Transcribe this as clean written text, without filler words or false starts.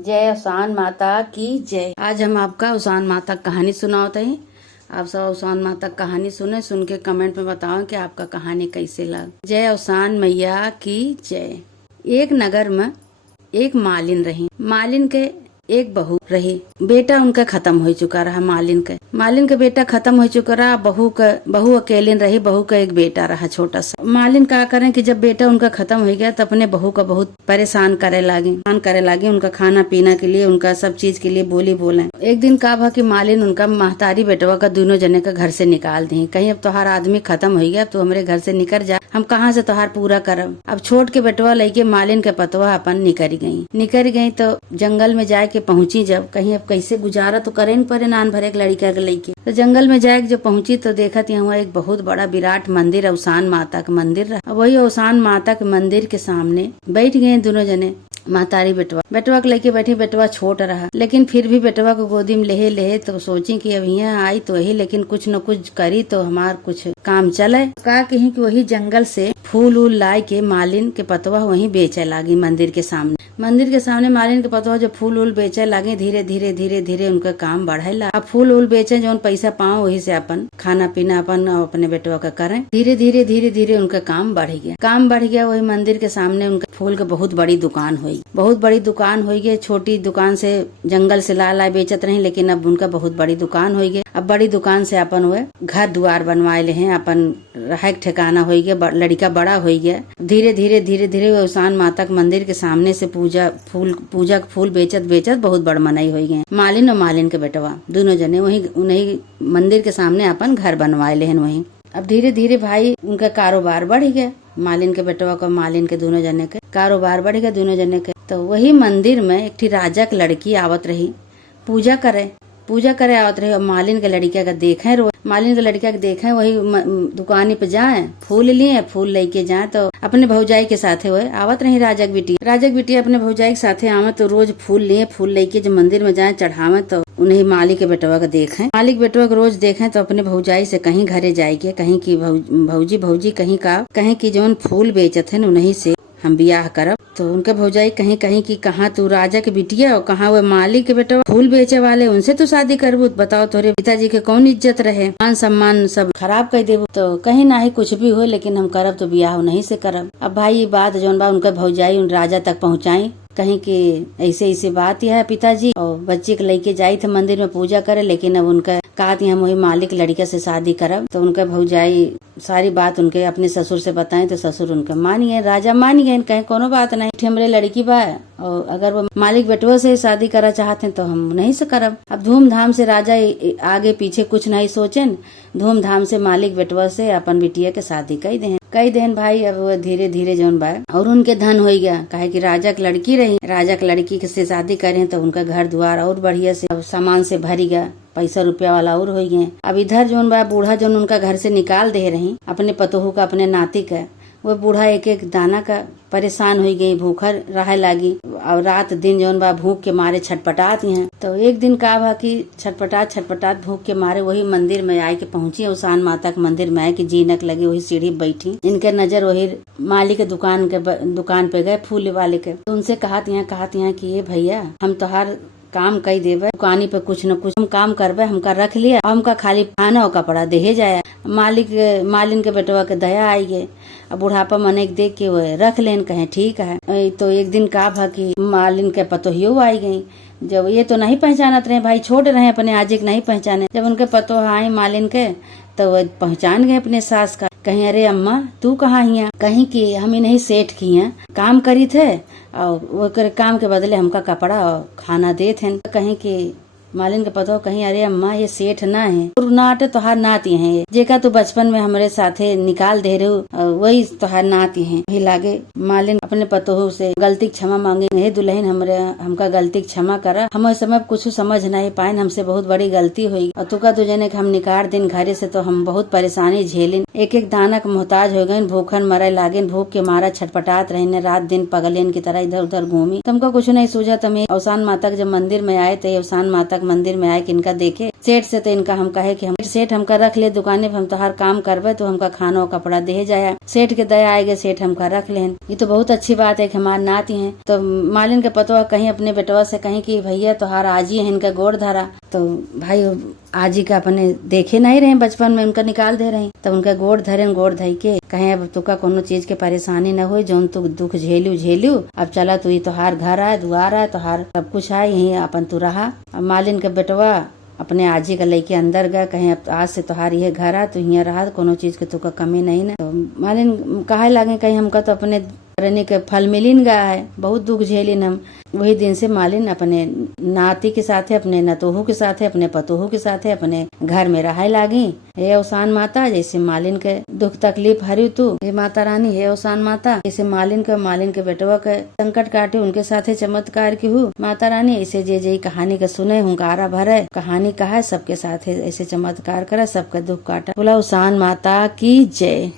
जय अवसान माता की जय। आज हम आपका अवसान माता कहानी सुनाते हैं। आप सब अवसान माता कहानी सुन के कमेंट में बताओ कि आपका कहानी कैसे लग। जय अवसान मैया की जय। एक नगर में एक मालिन रही। मालिन के एक बहू रही। बेटा उनका खत्म हो चुका रहा। मालिन के बेटा खत्म हो चुका रहा। बहू अकेली रही। बहू का एक बेटा रहा छोटा सा। मालिन क्या करें कि जब बेटा उनका खत्म हो गया तो अपने बहू का बहुत परेशान करे लागे। उनका खाना पीना के लिए, उनका सब चीज के लिए बोले। एक दिन का कि मालिन उनका महतारी बेटवा का दोनों जने का घर से निकाल दी। कहीं अब तोहार आदमी खत्म हो गया, तो हमारे घर से निकल जा, हम कहाँ से तोहार पूरा करब। अब छोट के बेटवा लेके मालिन के पतवा अपन निकल गई। तो जंगल में जाके पहुंची। जब कहीं अब कैसे गुजारा तो करे न परे, नान भरे लड़का के लेके। तो जंगल में जाके जब पहुंची तो देखा यहाँ एक बहुत बड़ा विराट मंदिर, अवसान माता का मंदिर रहा। वही अवसान माता के मंदिर के सामने बैठ गए दोनों जने। महतारी बेटवा के लेके बैठी। बेटवा छोट रहा, लेकिन फिर भी बेटवा को गोदी में लेहे तो सोची कि अब यहाँ आई तो वही, लेकिन कुछ न कुछ करी तो हमार कुछ काम चले। का कहीं कि वही जंगल से फूल उल लाई के मालिन के पतवा वहीं बेचे लागी। मंदिर के सामने मालिन के पतवा जो फूल उल बेचे लागे, धीरे धीरे उनका काम बढ़े ला। अब फूल उल बेचे जो पैसा पाओ वही से अपन खाना पीना अपन अपने बेटवा का करें। धीरे धीरे उनका काम बढ़ गया। वही मंदिर के सामने उनका फूल का बहुत बड़ी दुकान हो गई। छोटी दुकान से जंगल से ला बेचत रही, लेकिन अब उनका बहुत बड़ी दुकान हो गई। अब बड़ी दुकान से अपन वे घर द्वार बनवाए ले हैं, अपन रहे ठिकाना हो गया। लड़का बड़ा हो गया। धीरे धीरे अवसान माता के मंदिर के सामने से पूजा फूल बेचत बहुत बड़ मनाई हो गए। मालिन और मालिन के बेटवा दोनों जने उन्हीं मंदिर के सामने अपन घर बनवाए ले हैं वहीं। अब धीरे धीरे भाई उनका कारोबार बढ़ गया। मालिन के बेटवा का, मालिन के दोनों जने के कारोबार बढ़ गया दोनों जने के। तो वही मंदिर में एक राजा की लड़की आवत रही पूजा करे आवत रही। और मालिन के लड़किया का देखे वही दुकानी पे जाए, फूल लेके जाए। तो अपने भौजाई के साथे हुए आवत रही। राजा की बेटी अपने भौजाई के साथे आवे तो रोज फूल लेके जब मंदिर में जाए चढ़ावे, तो उन्हें मालिक के बेटवा का बेटवा को रोज देखे। तो अपने भौजाई से कहीं घरे जाएगी, कहीं की भौजी कहीं की जौन फूल बेचत है उन्हीं से हम बियाह करब। तो उनके भौजाई कहीं की कहाँ तू राजा के बिटिया और कहाँ वो मालिक के बेटा फूल बेचे वाले, उनसे तू शादी करबू। बताओ तोरे पिताजी के कौन इज्जत रहे, मान सम्मान सब खराब कर देबू। तो कहीं ना ही कुछ भी हो, लेकिन हम करब तो बियाह नहीं से करब। अब भाई बात जौन बा उनके भौजाई उन राजा तक पहुँचाई। कहीं की ऐसे बात यह है पिताजी और बच्चे के लेके जाई थे मंदिर में पूजा करे, लेकिन अब उनका कहा हम वही मालिक लड़के से शादी करब। तो उनका भौजाई सारी बात उनके अपने ससुर से बताएं तो ससुर उनका मान गए, राजा मान गए। कहीं कोनो बात नहीं, हमरे लड़की बा और अगर वो मालिक बेटवा से शादी करा चाहते हैं तो हम नहीं से करब। अब धूमधाम से राजा आगे पीछे कुछ नहीं सोचेन, धूमधाम से मालिक बेटवा से अपन बिटिया के शादी कई देन भाई। अब वो धीरे धीरे जौन बा और उनके धन हो गया, काहे कि राजा की लड़की रही। राजा की लड़की से शादी करें तो उनका घर द्वार और बढ़िया से सामान से भरी गया, पैसा रुपया वाला और हो गए। अब इधर जौन बा बूढ़ा जौन उनका घर से निकाल दे रही अपने पतोहू का, अपने नाती का, वो बूढ़ा एक दाना का परेशान हो गई, भूखा रहे लागी और रात दिन जौन बा भूख के मारे छटपटात हैं। तो एक दिन का बा कि छटपटात भूख के मारे वही मंदिर में आए के पहुंची। अवसान माता के मंदिर में आए कि जीनक लगी वही सीढ़ी बैठी। इनके नजर वही माली के दुकान पे गए फूल वाले के। तो उनसे कहत यहाँ कि ये भैया हम तोहार काम कई देवे, दुकानी पे कुछ न कुछ हम काम करवे, हमका रख लिया, हमका खाली खाना और कपड़ा देहे जाए। मालिन के बेटवा के दया आई गए। अब बुढ़ापा मने देख के वो रख लेन, कहे ठीक है। तो एक दिन का भा कि मालिन के पतोहियो आई गई। जब ये तो नहीं पहचानत रहे भाई, छोड़ रहे अपने आजे के नहीं पहचाने। जब उनके पतोह आए मालिन के तो वो पहचान गए अपने सास का। कहीं अरे अम्मा तू कहाँ हिया, कहीं की हम नहीं सेठ की हैं, काम करी थे और वो काम के बदले हमका कपड़ा और खाना दे थे। कहीं की मालिन के पतो कहीं अरे अम्मा ये सेठ ना है, नाट तोहार नाती है, जेका तू बचपन में हमारे साथे निकाल दे रहे वही तोहार नाती है। वही लागे मालिन अपने पतोह से गलती क्षमा मांगे, हे दुल्हन हमका गलती क्षमा करा, हम समय कुछ समझ नहीं पाए, हमसे बहुत बड़ी गलती हुई और तुका तुझे हम निकाल दिन घरे से तो हम बहुत परेशानी झेलिन, एक दाना के मोहताज हो गए, भूखन मरे लागे, भूख के मारा छटपटात रहे, रात दिन पगलेन की तरह इधर उधर घूमी। तुमको कुछ नहीं सूझा। तमें अवसान माता के जब मंदिर में आए तो अवसान माता मंदिर में आए कि इनका देखे सेठ से तो इनका हम कहे कि हम सेठ हमका रख ले दुकाने पे, हम तो हर काम करबे तो हमका खाना और कपड़ा दे जाया। सेठ के दया आएगे, सेठ हमका रख लेन। ये तो बहुत अच्छी बात है कि हमार नाती हैं। तो मालिन के पतवा कहीं अपने बेटवा से कहीं कि भैया तोहार आजी है, इनका गोड़ धरा। तो भाई आजी का अपने देखे नहीं रहे बचपन में, उनका निकाल दे रहे। तब उनका गोड़ धरे, गोड़ धई के कहे अब तुका कोनो चीज के परेशानी न हो, जो तू दुख झेलू अब चला तू तोहार घर आए, दुआर आए, तोहार सब कुछ आए, यही अपन तू रहा। अब मालिन के बेटवा अपने आजी का लेके अंदर गया, कहे अब आज से तोहार ये घर आ, तू यहाँ रहा, कोनो चीज के तुका कमी नहीं ना। तो मालिन कहे लगे कहीं हमका तो अपने करने के फल मिलिन गया है, बहुत दुख झेलिन हम। वही दिन से मालिन अपने नाती के साथे, अपने नतोहू के साथे, अपने पतोहू के साथे अपने घर में रहे लागी। हे अवसान माता, जैसे मालिन के दुख तकलीफ हरी तू, हे माता रानी, हे अवसान माता, जैसे मालिन के बेटवा के संकट काटे, उनके साथे चमत्कार की हूँ माता रानी। ऐसे जे कहानी के सुने हुंकारा भरे, कहानी कहा सबके साथे ऐसे चमत्कार करे, सबका दुख काटा। बोला अवसान माता की जय।